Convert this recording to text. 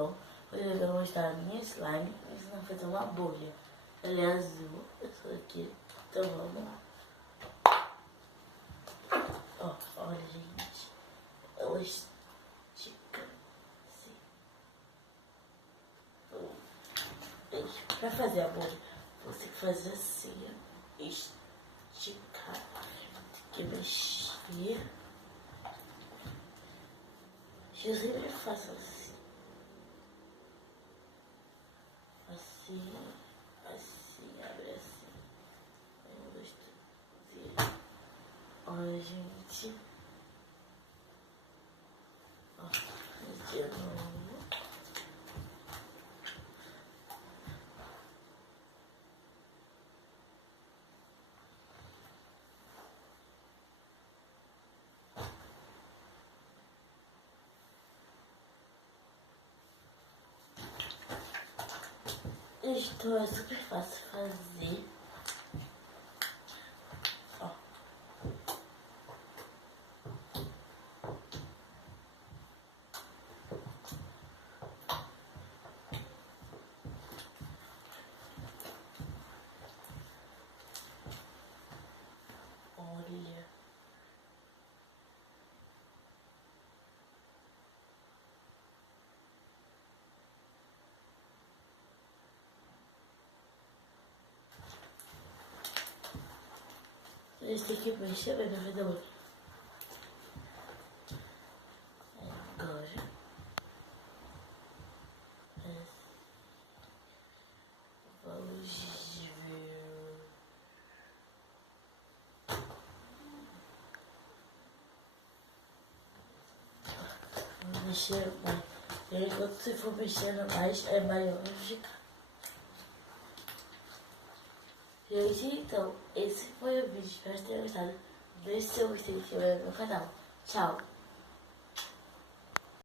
bom? Hoje eu vou mostrar a minha slime e ensinar a fazer uma bolha. Ela é azul, essa daqui. Então vamos lá. Ó, olha gente, ela estica assim. Pra fazer a bolha, você tem que fazer assim, ó. Esticar, tem que mexer. Eu sempre faço assim. Assim, assim, abre assim. Um, dois, três. Olha, gente. Ó, de novo. Então é super fácil fazer. Ó. Olha. Eles têm que mexer bem pra fazer outro. Agora. Vamos ver. Vou mexer mais. E aí, quando você for mexendo mais, é maior vai ficar. Gente, então, esse foi o vídeo. Espero que tenham gostado. Deixe seu gostei e se inscreva no meu canal. Tchau!